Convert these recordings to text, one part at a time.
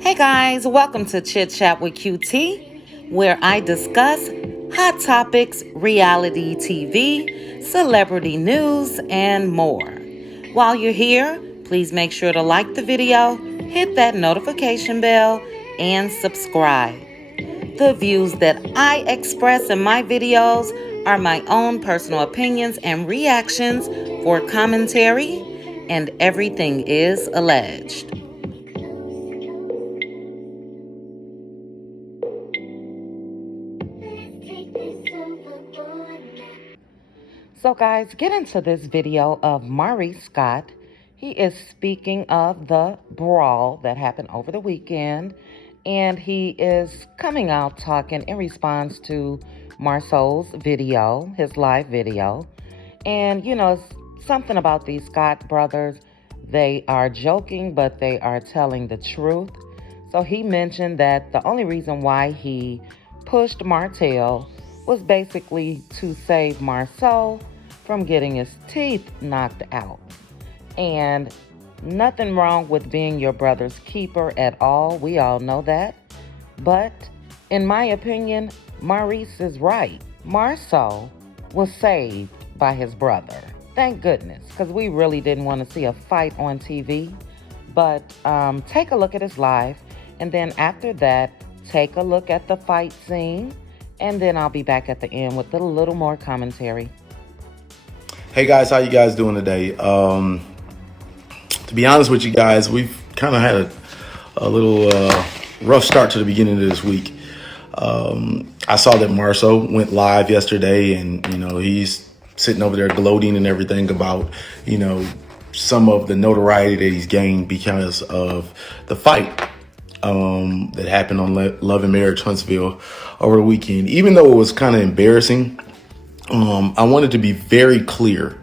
Hey guys, welcome to Chit Chat with QT, where I discuss hot topics, reality TV, celebrity news, and more. While you're here, please make sure to like the video, hit that notification bell, and subscribe. The views that I express in my videos are my own personal opinions and reactions for commentary, and everything is alleged. So guys, get into this video of Maurice Scott. He is speaking of the brawl that happened over the weekend, and he is coming out talking in response to Marsau's video, his live video. And it's something about these Scott brothers. They are joking, but they are telling the truth. So he mentioned that the only reason why he pushed Martell was basically to save Marsau from getting his teeth knocked out. And nothing wrong with being your brother's keeper at all. We all know that. But in my opinion, Maurice is right. Marsau was saved by his brother. Thank goodness, because we really didn't want to see a fight on TV. But take a look at his live, and then after that, take a look at the fight scene, and then I'll be back at the end with a little more commentary. Hey guys, how you guys doing today? To be honest with you guys, we've kind of had a little rough start to the beginning of this week. I saw that Marsau went live yesterday, and he's sitting over there gloating and everything about some of the notoriety that he's gained because of the fight that happened on Love and Marriage Huntsville over the weekend. Even though it was kind of embarrassing, I wanted to be very clear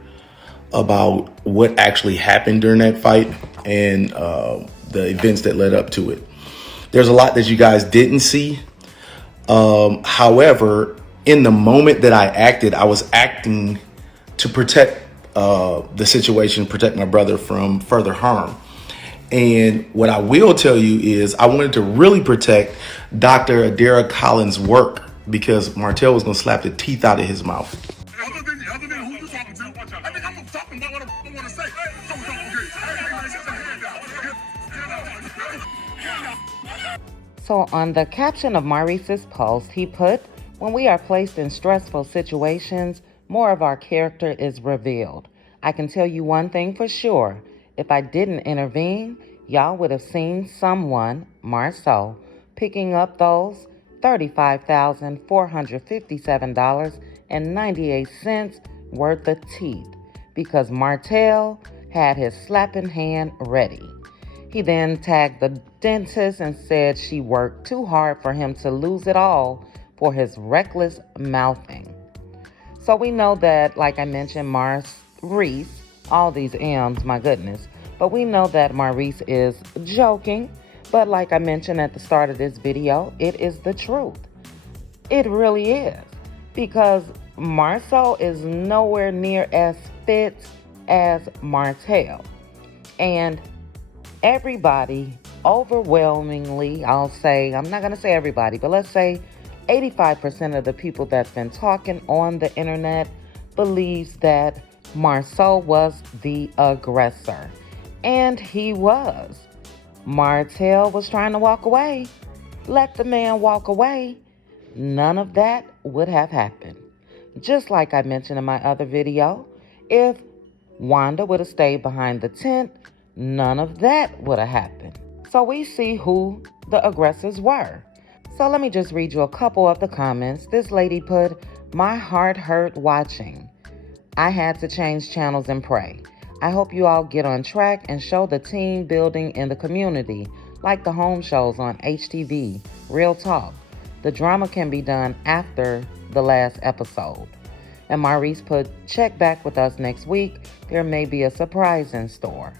about what actually happened during that fight and the events that led up to it. There's a lot that you guys didn't see. However, in the moment that I acted, I was acting to protect the situation, protect my brother from further harm. And what I will tell you is I wanted to really protect Dr. Adara Collins' work because Martell was going to slap the teeth out of his mouth. Other than who you talking to, I think I'm talking about what I want to say. So on the caption of Maurice's post, he put, "When we are placed in stressful situations, more of our character is revealed. I can tell you one thing for sure. If I didn't intervene, y'all would have seen someone, Marsau, picking up those $35,457.98 worth of teeth because Martell had his slapping hand ready." He then tagged the dentist and said she worked too hard for him to lose it all for his reckless mouthing. So we know that, like I mentioned, Maurice, all these M's, my goodness, but we know that Maurice is joking. But like I mentioned at the start of this video, it is the truth. It really is. Because Marsau is nowhere near as fit as Martell. And everybody, overwhelmingly, I'll say, I'm not going to say everybody, but let's say 85% of the people that's been talking on the internet believes that Marsau was the aggressor. And he was. Martell was trying to walk away. Let the man walk away. None of that would have happened. Just like I mentioned in my other video, if Wanda would have stayed behind the tent, none of that would have happened. So we see who the aggressors were. So let me just read you a couple of the comments. This lady put, "My heart hurt watching. I had to change channels and pray. I hope you all get on track and show the team building in the community, like the home shows on HTV, Real Talk. The drama can be done after the last episode." And Maurice put, "Check back with us next week. There may be a surprise in store."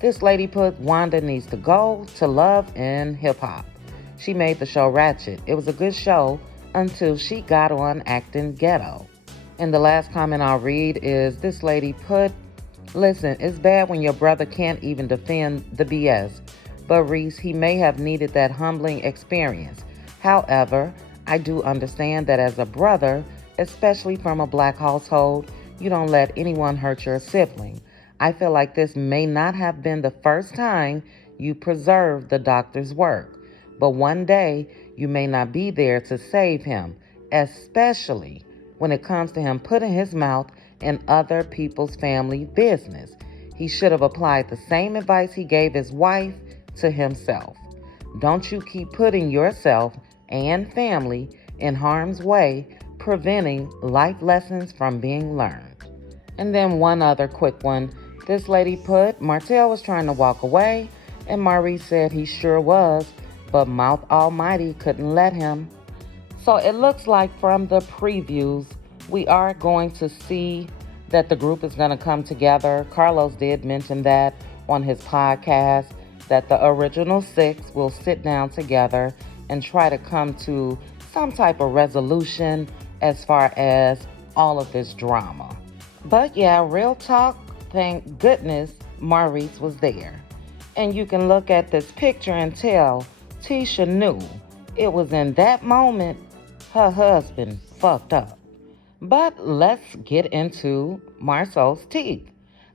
This lady put, "Wanda needs to go to Love and Hip Hop. She made the show ratchet. It was a good show until she got on acting ghetto." And the last comment I'll read is this lady put, Listen, it's bad when your brother can't even defend the BS. But Reese, he may have needed that humbling experience. However, I do understand that as a brother, especially from a black household, you don't let anyone hurt your sibling. I feel like this may not have been the first time you preserved the doctor's work, but one day you may not be there to save him, especially when it comes to him putting his mouth in other people's family business. He should have applied the same advice he gave his wife to himself. Don't you keep putting yourself and family in harm's way, preventing life lessons from being learned. And then one other quick one. This lady put, Martell was trying to walk away, and Maurice said he sure was, but Mouth Almighty couldn't let him. So it looks like from the previews, we are going to see that the group is going to come together. Carlos did mention that on his podcast, that the original six will sit down together and try to come to some type of resolution as far as all of this drama. But yeah, real talk, thank goodness Maurice was there. And you can look at this picture and tell Tisha knew it was in that moment her husband fucked up. But let's get into Marsau's teeth.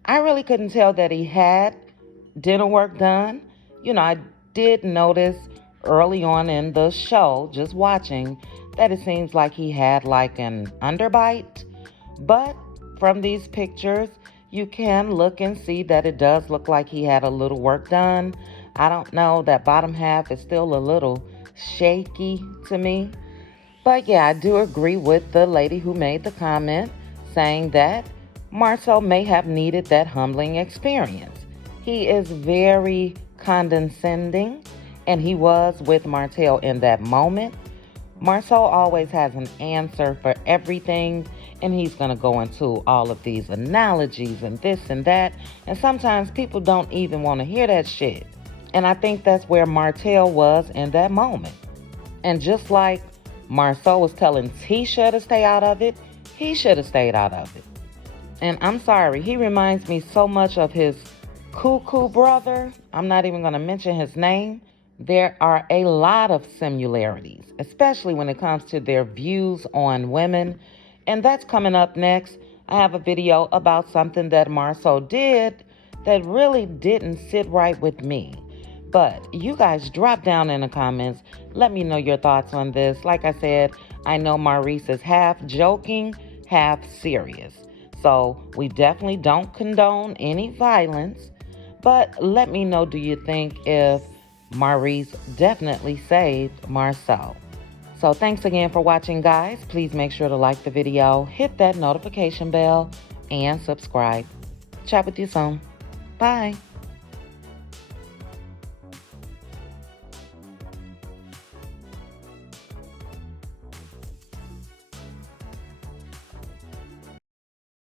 I really couldn't tell that he had dental work done. I did notice early on in the show, just watching, that it seems like he had like an underbite. But from these pictures, you can look and see that it does look like he had a little work done. I don't know, that bottom half is still a little shaky to me. But yeah, I do agree with the lady who made the comment saying that Marsau may have needed that humbling experience. He is very condescending, and he was with Martell in that moment. Marsau always has an answer for everything, and he's going to go into all of these analogies and this and that, and sometimes people don't even want to hear that shit. And I think that's where Martell was in that moment. And just like Marsau was telling Tisha to stay out of it, he should have stayed out of it. And I'm sorry, he reminds me so much of his cuckoo brother. I'm not even going to mention his name. There are a lot of similarities, especially when it comes to their views on women. And that's coming up next. I have a video about something that Marsau did that really didn't sit right with me. But you guys drop down in the comments. Let me know your thoughts on this. Like I said, I know Maurice is half joking, half serious. So we definitely don't condone any violence. But let me know, do you think if Maurice definitely saved Marsau? So thanks again for watching, guys. Please make sure to like the video, hit that notification bell, and subscribe. Chat with you soon. Bye.